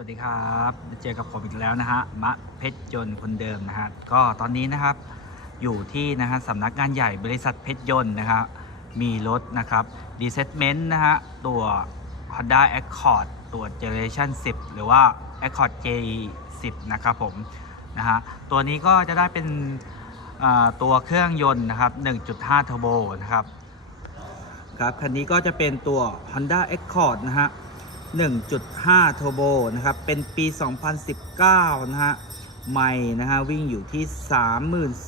วัสดีครับเจอกับผมอีกแล้วนะฮะมะเพชรยนต์คนเดิมนะฮะก็ตอนนี้นะครับอยู่ที่นะฮะสำนักงานใหญ่บริษัทเพชรยนต์นะฮะมีรถนะครับดีเซตเมนต์นะฮะตัว Honda Accord ตัว Generation 10 หรือว่า Accord J10 นะครับผมนะฮะตัวนี้ก็จะได้เป็นตัวเครื่องยนต์นะครับ 1.5 Turbo นะครับครับคันนี้ก็จะเป็นตัว Honda Accord นะฮะ 1.5 Turbo นะครับ เป็นปี 2019 นะฮะ ใหม่นะฮะ วิ่งอยู่ที่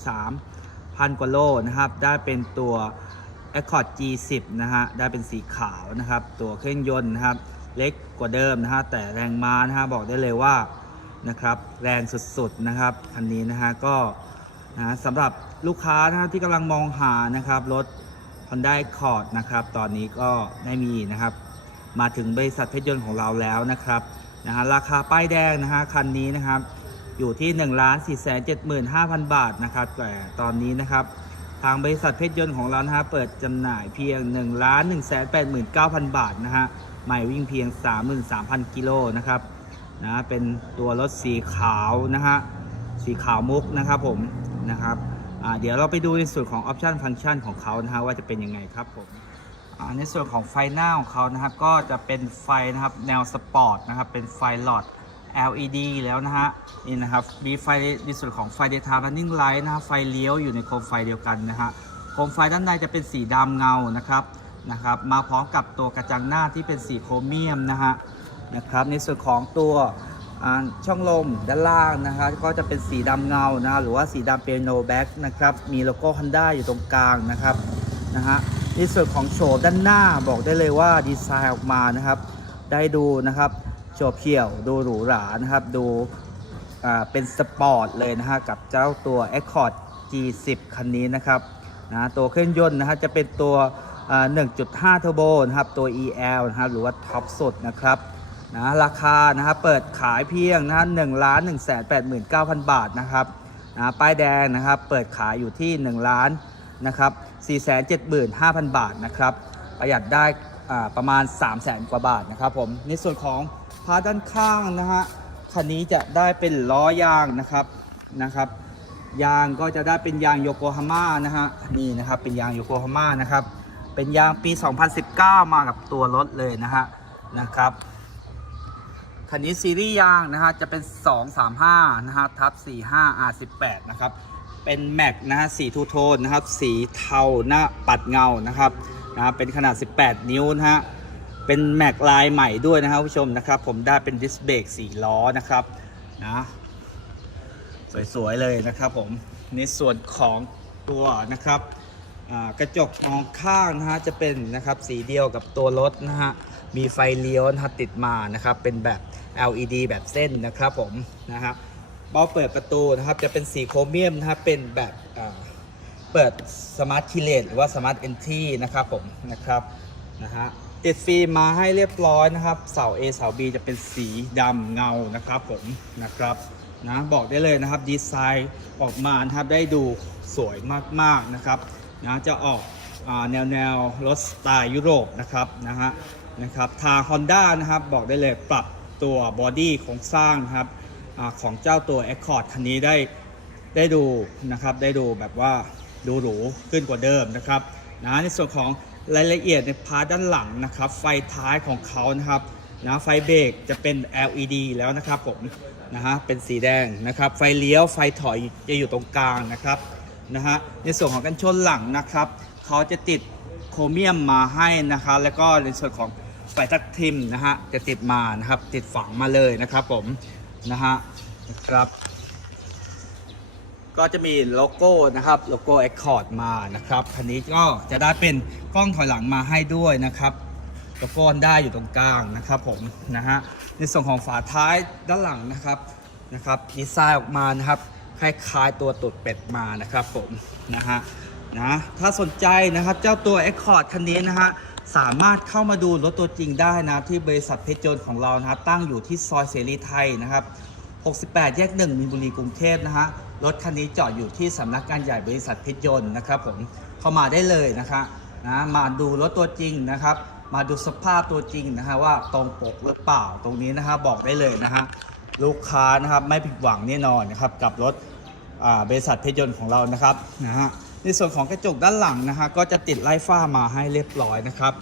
33,000 กว่าโลนะครับ ได้เป็นตัว Accord G10 นะฮะ ได้เป็นสีขาวนะครับ ตัวเครื่องยนต์นะครับ เล็กกว่าเดิมนะฮะ แต่แรงม้านะฮะ บอกได้เลยว่านะครับ แรงสุดๆนะครับ คันนี้นะฮะ ก็นะสำหรับลูกค้านะฮะที่กำลังมองหานะครับ รถ Honda Accord นะครับ ตอนนี้ก็ได้มีนะครับ มาถึงบริษัทเพชรยนต์ของเราแล้วนะครับนะฮะราคาป้ายแดงนะฮะคันนี้นะครับอยู่ที่ 1 4 7 5 0 0 0 บาทนะครับแต่ตอนนี้นะครับ ทางบริษัทเพชรยนต์ของเรานะฮะเปิดจำหน่ายเพียง 1 1 8 9 0 0 0 บาทนะฮะใหม่วิ่งเพียง 33,000 กิโลนะครับนะเป็นตัวรถสีขาวนะฮะสีขาวมุกนะครับผมนะครับเดี๋ยวเราไปดูในส่วนของออปชันฟังก์ชันของเขานะฮะว่าจะเป็นยังไงครับผม ในส่วนของไฟหน้าของเขานะครับ ก็จะเป็นไฟนะครับแนวสปอร์ตนะครับ เป็นไฟหลอด LED แล้วนะฮะนี่นะครับมีไฟในส่วนของไฟ daytime running light นะฮะไฟเลี้ยวอยู่ในโคมไฟเดียวกันนะฮะโคมไฟด้านในจะเป็นสีดำเงานะครับนะครับ มาพร้อมกับตัวกระจังหน้าที่เป็นสีโครเมียมนะฮะนะครับ ในส่วนของตัวช่องลมด้านล่างนะฮะก็จะเป็นสีดำเงานะฮะหรือว่าสีดำเปียโนแบ็กนะครับ มีโลโก้ Honda อยู่ตรงกลางนะครับนะฮะ ในส่วนของโฉบด้านหน้าบอกได้เลยว่าดีไซน์ออกมานะครับ ได้ดูนะครับโฉบเฉี่ยวดูหรูหรานะครับ ดูเป็นสปอร์ตเลยนะฮะกับเจ้าตัว Accord G10 คันนี้นะครับนะตัวเครื่องยนต์นะฮะจะเป็นตัวอ่า1.5 Turbo นะครับตัว EL นะครับหรือว่าท็อปสุดนะครับนะราคานะครับเปิดขายเพียงนะฮะ1ล้าน1 8 9 0 0 0บาทนะครับนะป้ายแดงนะครับเปิดขายอยู่ที่1ล้านนะครับ 475,000 บาทนะครับ ประหยัดได้ประมาณ 300,000 กว่าบาทนะครับผม ในส่วนของพาร์ทด้านข้างนะฮะ คันนี้จะได้เป็นล้อยางนะครับนะครับ ยางก็จะได้เป็นยางโยโกฮาม่านะฮะ นี่นะครับเป็นยางโยโกฮาม่านะครับ เป็นยางปี 2019 มากับตัวรถเลยนะฮะนะครับ คันนี้ซีรีส์ยางนะฮะจะเป็น 235 นะฮะทับ45 R18 นะครับ เป็นแม็กนะฮะสีทูโทนนะครับ สีเทาหน้าปัดเงานะครับนะเป็นขนาด 18 นิ้วนะฮะเป็นแม็กลายใหม่ด้วยนะครับผู้ชมนะครับ ผมได้เป็นดิสเบรก4ล้อนะครับนะสวยๆเลยนะครับผมในส่วนของตัวนะครับกระจกมองข้างนะฮะจะเป็นนะครับสีเดียวกับตัวรถนะฮะมีไฟเลี้ยวนะฮะติดมานะครับเป็นแบบ LED แบบเส้นนะครับผมนะฮะ เบาเปิดประตูนะครับจะเป็นสีโครเมียมนะครับเป็นแบบเปิดสมาร์ทคีเลตหรือว่าสมาร์ทเอนทีนะครับผมนะครับนะฮะติดฟิล์มมาให้เรียบร้อยนะครับ เสา A เสา B จะเป็นสีดำเงานะครับผมนะครับนะบอกได้เลยนะครับดีไซน์ออกมานะครับได้ดูสวยมากๆนะครับนะจะออกอแนวแนวรถสไตล์ยุโรปนะครับนะฮะนะครับทาง Honda นะครับบอกได้เลยปรับตัวบอดี้โครงสร้างครับ อของเจ้าตัว Accord คันนี้ได้ได้ดูนะครับได้ดูแบบว่าดูหรูขึ้นกว่าเดิมนะครับนะในส่วนของรายละเอียดในพาร์ทด้านหลังนะครับไฟท้ายของเขานะครับนะไฟเบรกจะเป็น LED แล้วนะครับผมนะฮะเป็นสีแดงนะครับไฟเลี้ยวไฟถอยจะอยู่ตรงกลางนะครับนะฮะในส่วนของกันชนหลังนะครับเขาจะติดโครเมียมมาให้นะครับแล้วก็ในส่วนของไฟทักทิมนะฮะจะติดมานะครับติดฝังมาเลยนะครับผม นะฮะนะครับก็จะมีโลโก้นะครับโลโก้ Accord มานะครับคันนี้ก็จะได้เป็นกล้องถอยหลังมาให้ด้วยนะครับโลโก้ได้อยู่ตรงกลางนะครับผมนะฮะในส่วนของฝาท้ายด้านหลังนะครับนะครับดีไซน์ออกมานะครับคล้ายๆตัวตุดเป็ดมานะครับผมนะฮะนะถ้าสนใจนะครับเจ้าตัว Accord คันนี้นะฮะ สามารถเข้ามาดูรถตัวจริงได้นะครับ ที่บริษัทเพชรยนต์ของเรานะครับ ตั้งอยู่ที่ซอยเสรีไทยนะครับ 68 แยก 1มีนบุรีกรุงเทพนะฮะรถคันนี้จอดอยู่ที่สำนักงานใหญ่บริษัทเพชรยนต์นะครับผมเข้ามาได้เลยนะคะนะมาดูรถตัวจริงนะครับ มาดูสภาพตัวจริงนะฮะว่าตรงปกหรือเปล่าตรงนี้นะฮะบอกได้เลยนะฮะลูกค้านะครับไม่ผิดหวังแน่นอนนะครับกับรถบริษัทเพชรยนต์ของเรานะครับนะฮะ ในส่วนของกระจกด้านหลังนะฮะก็จะติดไล่ฟ้ามาให้เรียบร้อยนะครับ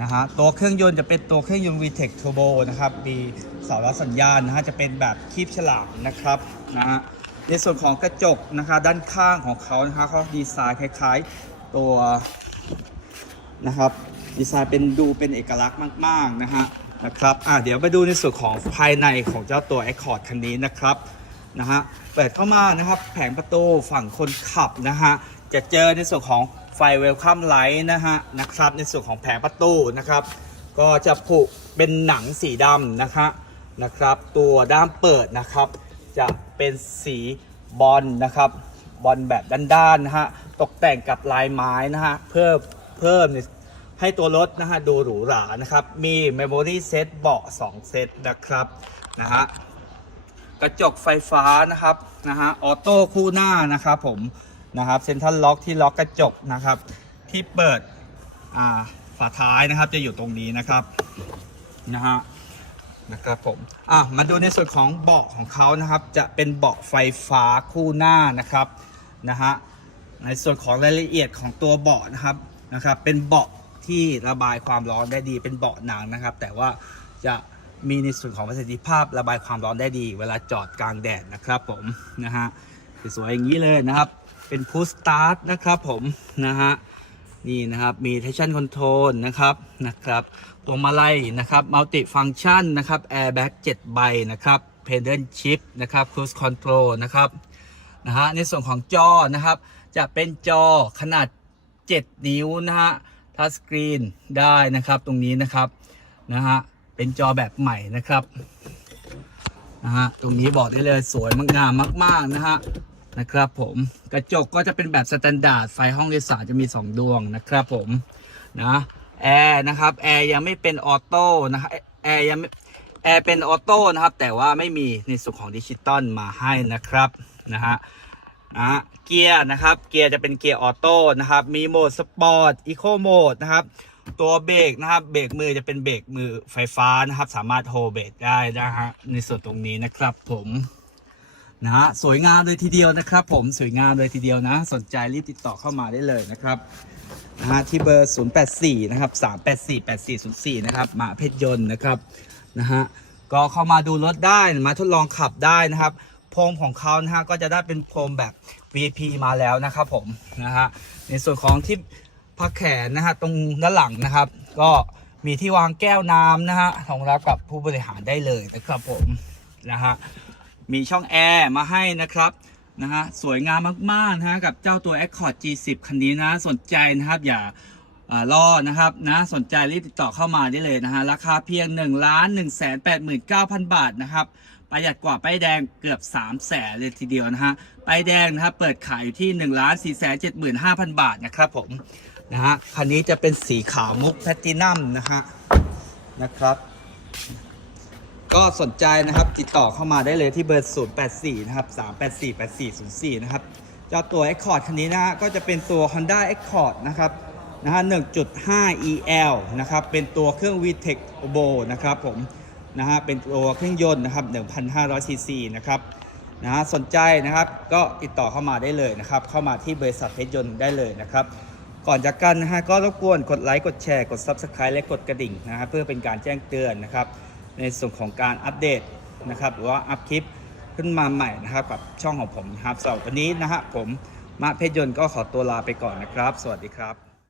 นะฮะตัวเครื่องยนต์จะเป็นตัวเครื่องยนต์ VTEC Turbo นะครับมีเสารับสัญญาณนะฮะจะเป็นแบบคีบฉลากนะครับนะฮะในส่วนของกระจกนะคะด้านข้างของเขานะคะเขาดีไซน์คล้ายๆตัวนะครับดีไซน์เป็นดูเป็นเอกลักษณ์มากๆนะฮะนะครับอะเดี๋ยวไปดูในส่วนของภายในของเจ้าตัว Accord คันนี้นะครับนะฮะเปิดเข้ามานะครับแผงประตูฝั่งคนขับนะฮะ จะเจอในส่วนของไฟเวลคัมไลท์นะฮะนะครับ ในส่วนของแผงประตูนะครับ ก็จะผูกเป็นหนังสีดำนะฮะนะครับ ตัวด้ามเปิดนะครับ จะเป็นสีบอลนะครับบอลแบบด้านๆนะฮะตกแต่งกับลายไม้นะฮะเพิ่มเพิ่มให้ตัวรถนะฮะดูหรูหรานะครับ มี Memory Set เบาะ2เซตนะครับนะฮะกระจกไฟฟ้านะครับนะฮะออโต้คู่หน้านะครับผม นะครับเซ็นทรัลล็อกที่ล็อกกระจกนะครับ ที่เปิดฝาท้ายนะครับจะอยู่ตรงนี้นะครับนะฮะนะครับผมอะมาดูในส่วนของเบาะของเขานะครับ จะเป็นเบาะไฟฟ้าคู่หน้านะครับนะฮะในส่วนของรายละเอียดของตัวเบาะนะครับนะครับ เป็นเบาะที่ระบายความร้อนได้ดี เป็นเบาะหนังนะครับ แต่ว่าจะมีในส่วนของประสิทธิภาพระบายความร้อนได้ดี เวลาจอดกลางแดดนะครับผมนะฮะสวยๆอย่างนี้เลยนะครับ เป็นพุชสตาร์ทนะครับผมนะฮะนี่นะครับมี traction control นะครับนะครับตรงมาลัยนะครับ multi function นะครับ airbag 7 ใบนะครับ pedal shift นะครับ cruise control นะครับนะฮะในส่วนของจอนะครับ จะเป็นจอขนาด 7 นิ้วนะฮะทัชสกรีนได้นะครับตรงนี้นะครับนะฮะเป็นจอแบบใหม่นะครับนะฮะตรงนี้บอกได้เลยสวยมากงามมาก ๆ นะฮะ นะครับผมกระจกก็จะเป็นแบบสแตนดาร์ดไฟห้องโดยสารจะมี 2 ดวงนะครับผมนะแอร์นะครับแอร์ยังไม่เป็นออโต้นะครับแอร์ยังแอร์เป็นออโต้นะครับ แต่ว่าไม่มีในส่วนของดิจิตอลมาให้นะครับนะฮะนะเกียร์นะครับเกียร์จะเป็นเกียร์ออโต้นะครับมีโหมดสปอร์ตอีโคโหมดนะครับตัวเบรกนะครับเบรกมือจะเป็นเบรกมือไฟฟ้านะครับ สามารถโฮเบรกได้นะฮะในส่วนตรงนี้นะครับผม นะฮะสวยงามเลยทีเดียวนะครับ ผมสวยงามเลยทีเดียวนะ สนใจรีบติดต่อเข้ามาได้เลยนะครับนะฮะที่เบอร์ 084 นะครับ 384 8404 นะครับมาเพชรยนต์นะครับนะฮะก็เข้ามาดูรถได้มาทดลองขับได้นะครับพรมของเขานะฮะก็จะได้เป็นพรมแบบ VP มาแล้วนะครับผมนะฮะในส่วนของที่พักแขนนะฮะตรงด้านหลังนะครับ ก็มีที่วางแก้วน้ำนะฮะรองรับกับผู้บริหารได้เลยนะครับผมนะฮะ มีช่องแอร์มาให้นะครับนะฮะสวยงามมากๆนะฮะกับเจ้าตัว Accord G10 คันนี้นะสนใจนะครับอย่าอ่ารอนะครับนะสนใจรีบติดต่อเข้ามาได้เลยนะฮะราคาเพียง 1 1 8 9 0 0 บาทนะครับประหยัดกว่าป้ายแดงเกือบ 3 0 0แสนเลยทีเดียวนะฮะป้ายแดงนะครับเปิดขายอยู่ที่ 1 4 7 5 0 0 0บาทนะครับผมนะฮะคันนี้จะเป็นสีขาวมุกแพลตินัมนะฮะนะครับ ก็สนใจนะครับติดต่อเข้ามาได้เลยที่เบอร์ 084 นะครับ 384 8404 นะครับ เจ้าตัว Accord คันนี้นะฮะก็จะเป็นตัว Honda Accord นะครับนะฮะ1.5 EL นะครับ เป็นตัวเครื่อง VTEC Turbo นะครับผมนะฮะเป็นตัวเครื่องยนต์นะครับ 1,500 cc นะครับนะฮะสนใจนะครับก็ติดต่อเข้ามาได้เลยนะครับ เข้ามาที่บริษัทเพชรยนต์ได้เลยนะครับ ก่อนจากกันนะฮะก็รบกวนกดไลค์กดแชร์กด Subscribe และกดกระดิ่งนะครับเพื่อเป็นการแจ้งเตือนนะครับ ในส่วนของการอัปเดตนะครับหรือว่าอัพคลิปขึ้นมาใหม่นะครับกับช่องของผมนะครับสำหรับวันนี้นะฮะผมมาเพชรยนต์ก็ขอตัวลาไปก่อนนะครับ สวัสดีครับ